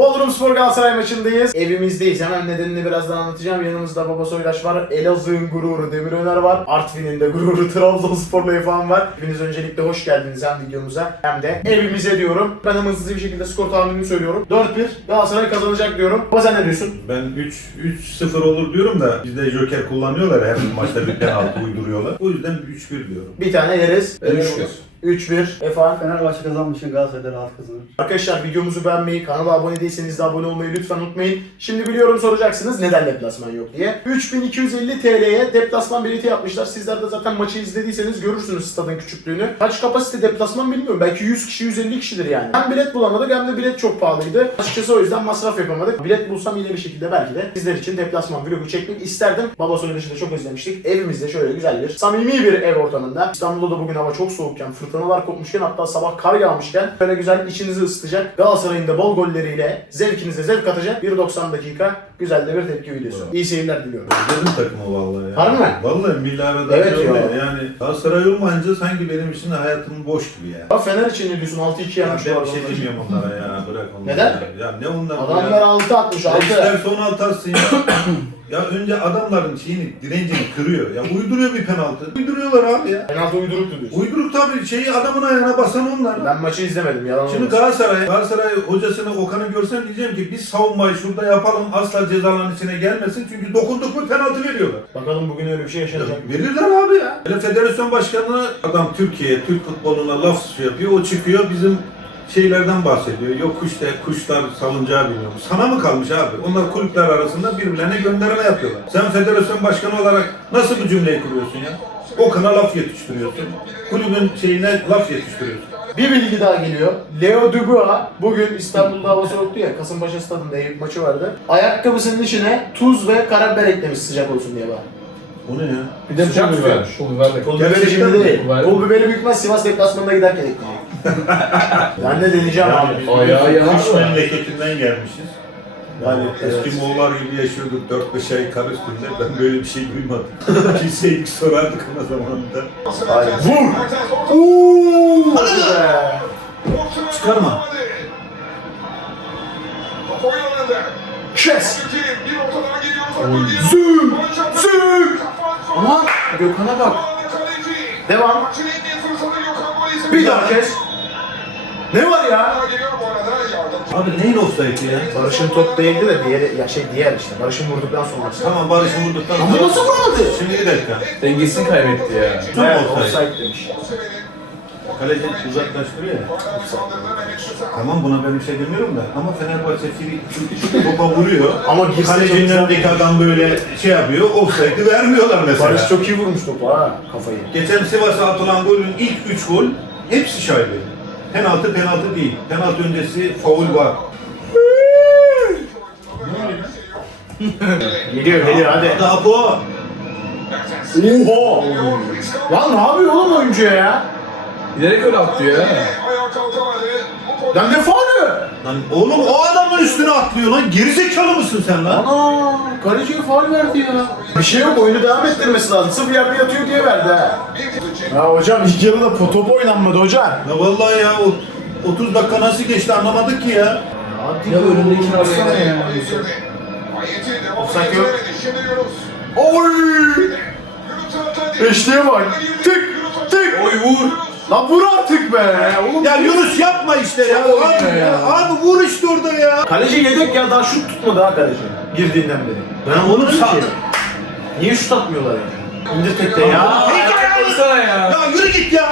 Bodrum Spor Galatasaray maçındayız. Evimizdeyiz. Hemen nedenini birazdan anlatacağım. Yanımızda Baba Soydaş var. Elazığ'ın gururu Demir Öner var. Artvin'in de gururu Trabzonspor'la İrfan var. Hepiniz öncelikle hoş geldiniz hem videomuza hem de evimize diyorum. Ben hemen hızlı bir şekilde skor tahminini söylüyorum. 4-1 Galatasaray kazanacak diyorum. Baba sen ne diyorsun? Ben 3 3-0 olur diyorum da bizde Joker kullanıyorlar her maçta bir penaltı uyduruyorlar. O yüzden 3-1 diyorum. Bir tane yeriz. Ben üç kez. 3-1 Efan. Fenerbahçe kazanmışın Galatasaray'da rahat kazanır. Arkadaşlar videomuzu beğenmeyi, kanala abone değilseniz de abone olmayı lütfen unutmayın. Şimdi biliyorum soracaksınız neden deplasman yok diye. 3250 TL'ye deplasman bileti yapmışlar. Sizler de zaten maçı izlediyseniz görürsünüz stadın küçüklüğünü. Kaç kapasite deplasman bilmiyorum. Belki 100 kişi 150 kişidir yani. Hem bilet bulamadık hem de bilet çok pahalıydı. Açıkçası o yüzden masraf yapamadık. Bilet bulsam yine bir şekilde belki de sizler için deplasman vlogu çekmek isterdim. Baba soyunuşu da çok özlemiştik. Evimizde şöyle güzel bir, samimi bir ev ortamında. İstanbul'da da bugün hava çok soğukken, fırtınalar kopmuşken hatta sabah kar yağmışken böyle güzel içinizi ısıtacak. Galatasaray'ın da bol golleriyle zevkinize zevk katacak bir 90 dakika güzel de bir tepki videosu. İyi seyirler diliyorum. Özledim takımı vallahi ya. Harbi mi? Vallahi milli arada Evet ya. Yani Galatasaray olmayınca sanki benim için hayatım boş gibi ya. Bak Fener için ne diyorsun? 6-2 Ya yenmiş ben bir şey demiyorum onlara ya. Bırak onları. Neden? Ya ne onlar Adamlar 6 atmış Ya 6. ister son altı atsın ya. ya önce adamların şeyini, direncini kırıyor. Ya uyduruyor bir penaltı. Uyduruyorlar abi ya. Penaltı uyduruktu diyorsun. Uyduruk tabii şeyi adamın ayağına basan onlar. Ben maçı izlemedim yalan Şimdi olmasın. Galatasaray, Galatasaray hocasını Okan'ı görsem diyeceğim ki biz savunmayı şurada yapalım asla cezaların içine gelmesin çünkü dokunduk mu penaltı veriyorlar. Bakalım bugün öyle bir şey yaşanacak mı? Verirler abi ya. Hele federasyon başkanına adam Türkiye, Türk futboluna laf yapıyor. O çıkıyor bizim şeylerden bahsediyor. Yok kuş de, kuşlar salıncağı biniyor. Sana mı kalmış abi? Onlar kulüpler arasında birbirlerine gönderme yapıyorlar. Sen federasyon başkanı olarak nasıl bu cümleyi kuruyorsun ya? Okan'a laf yetiştiriyorsun. Kulübün şeyine laf yetiştiriyorsun. Bir bilgi daha geliyor. Leo Dubois bugün İstanbul'da hava soğuktu ya Kasımpaşa stadında Eyüp maçı vardı. Ayakkabısının içine tuz ve karabiber eklemiş sıcak olsun diye bak. O ne ya? Bir de Sıcak pul biber. Pul biber de. Pul biberi şimdi değil. Pul biberi büyük ihtimal Sivas deplasmanına giderken ekleyecek. Ben de deneyeceğim abi. Ayağı yanar Kış mı? memleketinden gelmişiz. Yani eski Moğollar gibi yaşıyorduk 4-5 ay kar üstünde. Ben böyle bir şey duymadım. Kimseye ilk sorardık ona zamanında. Aynen. Vur! Uuu! Hadi be! Çıkarma. Kes! Züm! Züm! Aman Gökhan'a bak. Devam. Bir daha kes. Ne var ya? Abi neyin offside'i ya? Barış'ın top değildi de diğeri, ya şey diğer işte. Barış'ın vurduktan sonrası. Tamam Barış'ı vurduktan Ama sonra... nasıl vuramadı? Şimdi bir dakika. Dengesini kaybetti ya. Tam Evet, offside. offside demiş. Kaleci uzaklaştırıyor ya. Tamam buna ben bir şey demiyorum da ama Fenerbahçe fili topa vuruyor. Ama Kalecinin önündeki adam böyle şey yapıyor. Offside'i vermiyorlar mesela. Barış çok iyi vurmuş topu ha kafayı. Geçen Sivas'a atılan golün ilk 3 gol hepsi şaibe. Penaltı penaltı değil. Penaltı öncesi faul var. Geliyor geliyor hadi. Hadi Apo. Oha! Lan ne yapıyor oğlum oyuncuya ya? Bilerek öyle atlıyor ya. Lan ne? Lan oğlum o adamın üstüne atlıyor lan. Gerizekalı mısın sen lan? Ana kaleciye faul verdi ya. Bir şey yok oyunu devam ettirmesi lazım. Sırf yerde yatıyor diye verdi ha. Ya hocam ilk yarıda top oynanmadı hocam. Ya vallahi ya o 30 dakika nasıl geçti anlamadık ki ya. Hadi Ya önündekini alsana ya. Offside yok. Oy! Eşliğe bak. Tık tık. Oy vur. Lan vur artık be. Oğlum. Ya Yunus yapma işte ya. Çok Abi, oynuyor ya. ya. abi vur işte orada ya. Kaleci yedek ya daha şut tutmadı ha kaleci. Girdiğinden beri. Ben oğlum sağ-. Niye şut atmıyorlar ya? İndir tekte ya. Koysana ya. Ya yürü git ya.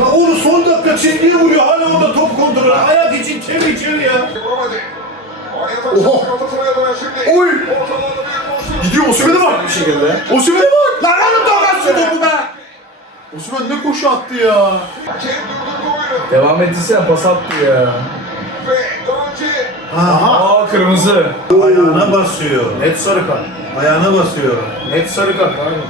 Ya oğlum son dakika çizgiye vuruyor hala orada top kontrolü. Ayak için çevir içeri ya. Oha. Oy. Gidiyor Osimhen'e bak. Bir şekilde. Osimhen'e bak. Lan oğlum doğrarsın topu be. Osimhen ne koşu attı ya. Devam ettirsene pas attı ya. Aha. Aa kırmızı. Ayağına basıyor. Net sarı kart. Ayağına basıyor. Net sarı kart aynen.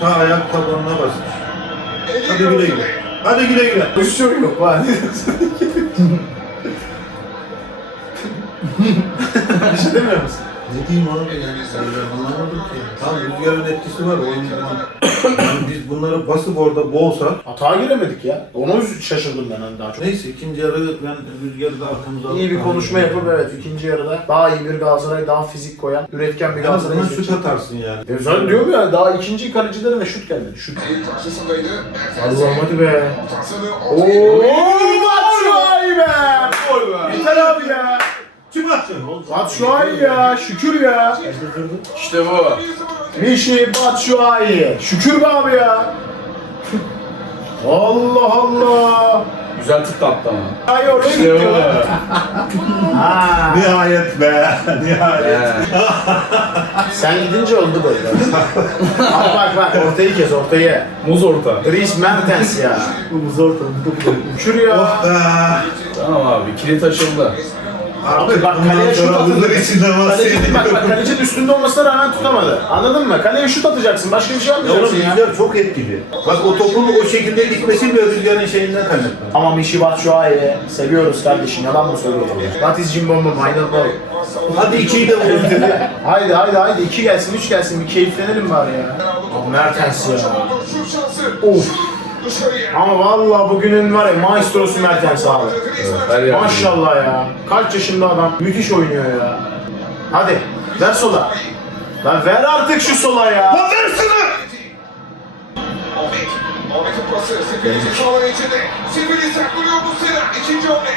Sağ ayak tabanına basmış. Hadi güle güle. Hadi güle güle. Pozisyon yok var. Bir şey demiyor musun? Ne diyeyim abi ya? Anlamadım ki. Tamam rüzgarın etkisi var. Oyun yani biz bunları basıp orada boğsak. Hata giremedik ya. Onu şaşırdım ben hani daha çok. Neyse ikinci yarı ben rüzgarı da arkamıza alıp- İyi bir konuşma yapıp evet ikinci yarıda daha iyi bir Galatasaray, daha fizik koyan, üretken bir En Galatasaray azından şut atarsın yani. Ya Zaten diyorum ya daha ikinci kalecilere ve şut gelmedi. Şut. Karşısındaydı. Allah'ım hadi be. Ooo Batshuayi be. Gol be. Yeter abi ya. Kim atacaksın? Batshuayi ya. Şükür ya. İşte bu. Mişi Batshuayi. Şükür be abi ya. Allah Allah. Güzel tıklattı ama. Ay oraya İşte gitti. bu. Ha. Nihayet be. Nihayet. He. Sen gidince oldu böyle. bak bak bak ortayı kes ortayı. Muz orta. Dries Mertens ya. Bu zor tabii. Şükür ya. Oh be. Tamam abi kilit açıldı. Abi bak kaleye şut içinde Kalecinin, bak, bak bahsediyorum. kalecinin üstünde olmasına rağmen tutamadı. Anladın mı? Kaleye şut atacaksın. Başka bir şey yapmayacaksın ya. rüzgar çok etkili. Bak o topun o şekilde gitmesi bile rüzgarın şeyinden kaynaklı. Ama Mişi Batshuayi'yi seviyoruz kardeşim. Yalan mı söylüyorum? What is Jimbombo? Final ball. Hadi ikiyi de vurun dedi. Haydi haydi haydi. iki gelsin, üç gelsin. Bir keyiflenelim bari ya. Mertens ya. Of. Ama vallahi bugünün var ya maestrosu Mertens abi. Yer. Maşallah ya. Kaç yaşında adam. Müthiş oynuyor ya. Hadi. Ver sola. Lan ver artık şu sola ya. Lan versene! Ahmet. Ahmet'in pası. Sefilisi sağlam içinde. Sefili saklıyor bu sıra. İkinci hamle.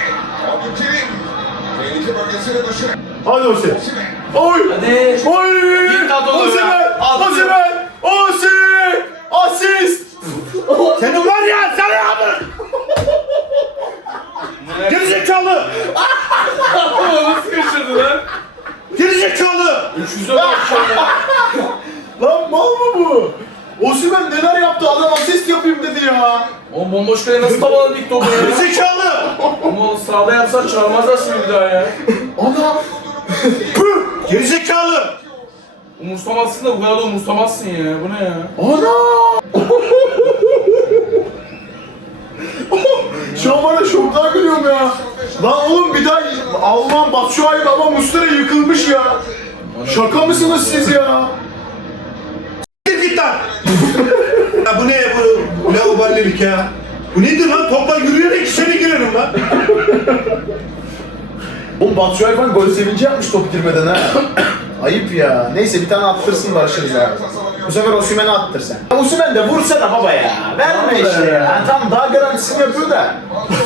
Abdülkerim. Tehlike bölgesine dışı. Hadi Osi. Osimhen. Oy. Hadi. Oy. Git at onu Osimhen. ya. Attı. Osimhen. Osi. Asist. Senin var ya sana abi! Gerizekalı! Nasıl kaçırdı lan? Gerizekalı! 300'e bakacağım ya. Lan mal mı bu? Osimhen neler yaptı? Adam asist yapayım dedi ya. O kale nasıl tavana dikti onu ya? Gerizekalı! Ama o sağda yapsan çağırmazlar seni bir daha ya. Adam. Gerizekalı! Umursamazsın da bu kadar da umursamazsın ya. Bu ne ya? Ana. Şu an bana şoktan gülüyorum ya. Lan oğlum bir daha Alman Batshuayi baba Mustera yıkılmış ya. Şaka mısınız siz ya? Git git lan! ya bu ne bu lauballilik ya? Bu nedir lan? Topla yürüyerek içeri girerim lan. Oğlum Batshuayi falan gol sevinci yapmış top girmeden ha. Ayıp ya. Neyse bir tane attırsın barışırız abi. Bu sefer Osimhen'e attır sen. Osimhen de vursana baba ya. Verme işte ya. Yani tam daha garantisini yapıyor da.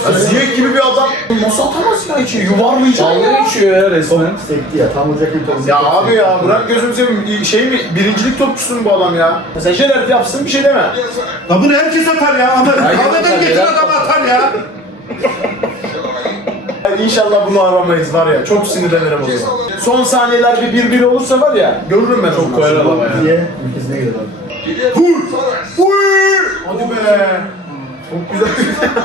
Ya Ziyech gibi bir adam nasıl atamaz ya içi? Yuvarlayacak ya. geçiyor ya resmen. Sekti ya. Tam olacakken topu. Ya abi ya bırak seveyim. Şey mi? Birincilik topçusu mu bu adam ya? Sen şeyler yapsın bir şey deme. Ya bunu herkes atar ya. Ama kahveden getir adam atar ya. İnşallah bunu aramayız var ya. Çok sinirlenirim o zaman. Son saniyeler bir bir bir olursa var ya. Görürüm ben Çok koyar adama ya. Diye ülkesine gider abi. Uy! Hadi be. Çok güzel.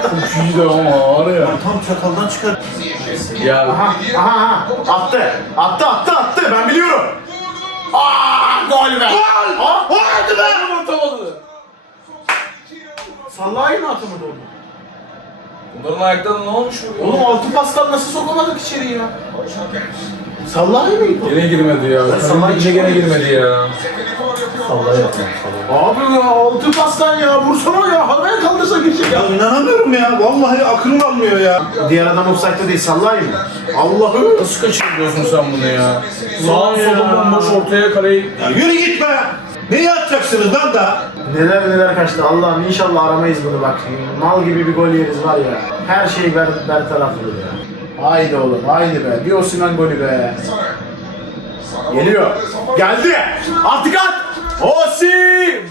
Çok iyi de ama var ya. Tam çakaldan çıkar. Ya Aha, aha, aha. Attı. Attı, attı, attı. Ben biliyorum. Aa, gol be. Gol! Hadi be. atamadı. Sallahi mi atamadı onu? Bunların ayaklarında ne olmuş bu? Oğlum altı pastan nasıl sokamadık içeri ya? Sallahi mıydı? Gene girmedi ya. İçine gene girmedi ya. Sallaya yapma. Sallaya. Abi ya altı pastan ya. Vursana ya. Havaya kaldırsa geçecek ya. Ya inanamıyorum ya. Vallahi aklım almıyor ya. Diğer adam offside'da değil. Sallahi mı? Allah'ım. Nasıl kaçırıyorsun sen bunu ya? Sağ Ya. solun bomboş ortaya kaleyi. Ya yürü git be. Neyi atacaksınız lan da? Neler neler kaçtı. Allah'ım inşallah aramayız bunu bak. Mal gibi bir gol yeriz var ya. Her şey ber, bertaraf olur ya. Haydi oğlum haydi be. Bir Osimhen golü be. Geliyor. Geldi. Artık at. Osim.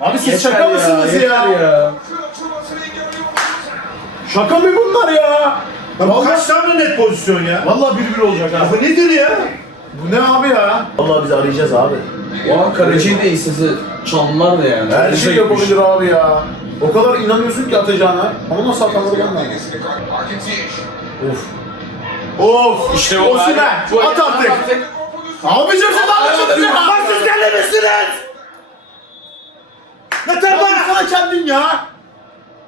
Abi siz şaka Yeter mısınız ya? yeter ya. Şaka mı bunlar ya? Ya bu kaç tane net pozisyon ya? vallahi bir bir olacak Ya ha. bu nedir ya? Bu ne abi ya? Vallahi biz arayacağız abi. O an kaleciyi de istese çalmardı yani. Her şey yapabilir abi ya. O kadar inanıyorsun ki atacağına. Ama nasıl atanır ben de. Of. Of. İşte o Osimhen. At artık. Abicim sen anlamadın ya. Lan siz deli misiniz? Yeter be! sana kendin ya.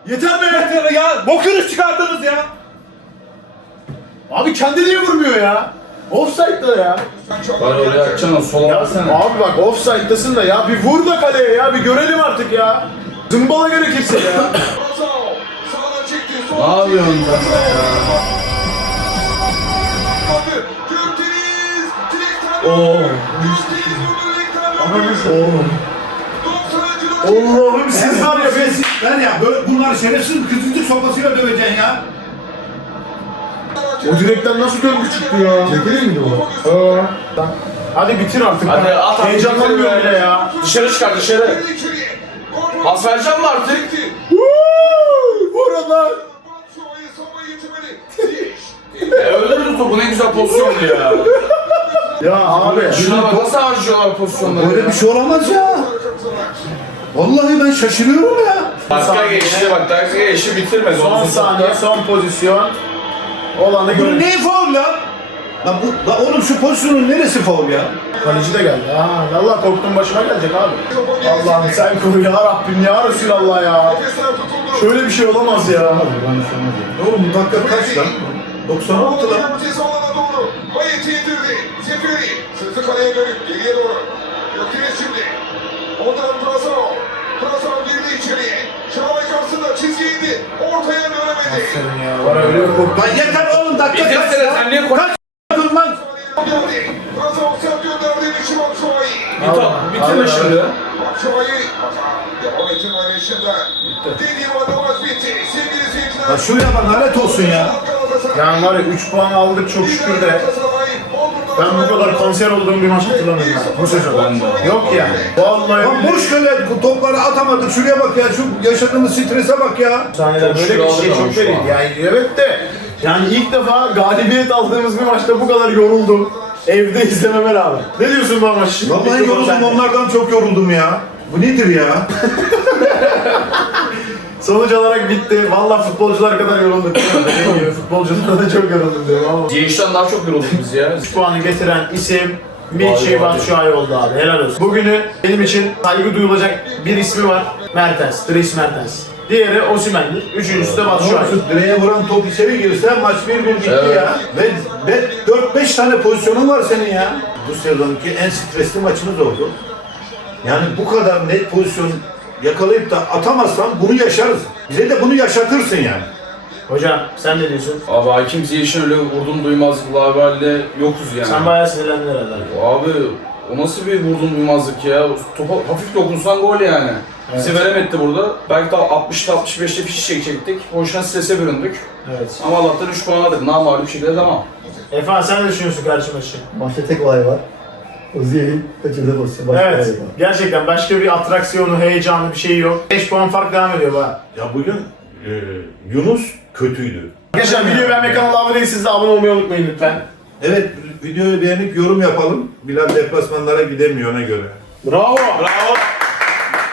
Yeter be. Yeter ya! Bokunu çıkardınız ya! Abi kendi niye vurmuyor ya? Offside'da ya. Bari oraya açsana sola Ya versene. abi bak offside'dasın da ya bir vur da kaleye ya bir görelim artık ya. Zımbala gerekirse ya. Razao sağdan çekti. Ne yapıyorsun sen ya? Oo. Döndü. 90. Allah'ım siz var ya. Ben ya böyle bunlar şerefsiz küçücük sopasıyla döveceksin ya. O direkten nasıl döngü çıktı ya? Çekilir miydi bu? Aa. Hadi bitir artık. Hadi lan. at artık, be. bile ya. Dışarı çıkar dışarı. Pas vereceğim mi artık? Vur Allah. E, öldürdü topu ne güzel pozisyondu ya. Ya abi. Şuna bak nasıl harcıyorlar pozisyonları Böyle ya. bir şey olamaz ya. Vallahi ben şaşırıyorum ya. Dakika geçti bak dakika geçti bitirmedi. Son saniye, son pozisyon. Olanı Bu görelim. ne faul lan? Lan bu, lan oğlum şu pozisyonun neresi faul ya? Kaleci de geldi. Ha, vallahi korktum başıma gelecek abi. Allah'ım sen koru ya Rabbim ya Resulallah ya. Şöyle bir şey olamaz ya. Ben istemez ya. Oğlum bu dakika kaç lan? 96 lan. Bayeti indirdi. Zefiri. Sırtı kaleye dönüp geriye doğru. Gökdeniz şimdi. Ondan Brazao. Brazao girdi içeriye. Şahabey karşısında çizgi indi. Ortaya dönemedi. Aferin ya. Var öyle bir korktum. Lan yeter oğlum dakika kaç ya? sen niye koy... Dur lan. Brazao sert gönderdi. Biçim Batshuayi. Bitirme şimdi. Hata. Devam etti paylaşımda. Dediğim adamaz bitti. Sevgili seyirciler. Lan şuraya bak lanet olsun ya. Yani var ya 3 puan aldık çok şükür de. Ben bu kadar kanser olduğum bir maç hatırlamıyorum ya. Bu sezon. Yok yani. Vallahi Lan boş kale topları atamadık. Şuraya bak ya. Şu yaşadığımız strese bak ya. saniyeler böyle bir şey çok değil. Yani evet de yani ilk defa galibiyet aldığımız bir maçta bu kadar yoruldum. Evde izlememe rağmen. Ne diyorsun bu maç? Vallahi yoruldum onlardan çok yoruldum ya. Bu nedir ya? Sonuç olarak bitti. Vallahi futbolcular kadar yorulduk. Dediğim gibi futbolcular da çok yoruldum diyorum ama. Gençten daha çok yorulduk biz ya. 3 puanı getiren isim vay. Batshuayi oldu abi. Helal olsun. Bugünü benim için saygı duyulacak bir ismi var. Mertens. Dries Mertens. Diğeri Osimhen'dir. Üçüncüsü de Batshuayi. Direğe vuran top içeri girse maç 1-1 bitti Evet. ya. Ve, ve 4-5 tane pozisyonun var senin ya. Bu sezonki en stresli maçımız oldu. Yani bu kadar net pozisyon yakalayıp da atamazsan bunu yaşarız. Bize de bunu yaşatırsın yani. Hocam sen ne diyorsun? Abi hakim Ziyech'in öyle vurdum duymaz lavalde yokuz yani. Sen bayağı sinirlendin herhalde. Abi o nasıl bir vurdum duymazlık ya? Topa hafif dokunsan gol yani. Bizi veremedi burada. Belki de 60'ta 65'te fiş çekecektik. Boşuna strese büründük. Evet. Ama Allah'tan 3 puan aldık. Namağlup bir şekilde tamam. Efe sen ne düşünüyorsun karşı maçı? Maçta tek olay var. Oziye'nin kaçırdığı pozisyon. Başka Evet. var. Gerçekten başka bir atraksiyonu, heyecanı bir şey yok. 5 puan fark devam ediyor bana. Ya bugün e, Yunus kötüydü. Arkadaşlar videoyu beğenmeyi, kanala abone değilseniz de abone olmayı unutmayın lütfen. Evet videoyu beğenip yorum yapalım. Bilal deplasmanlara gidemiyor ona göre. Bravo. Bravo.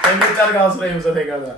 Tebrikler Galatasaray'ımıza tekrardan.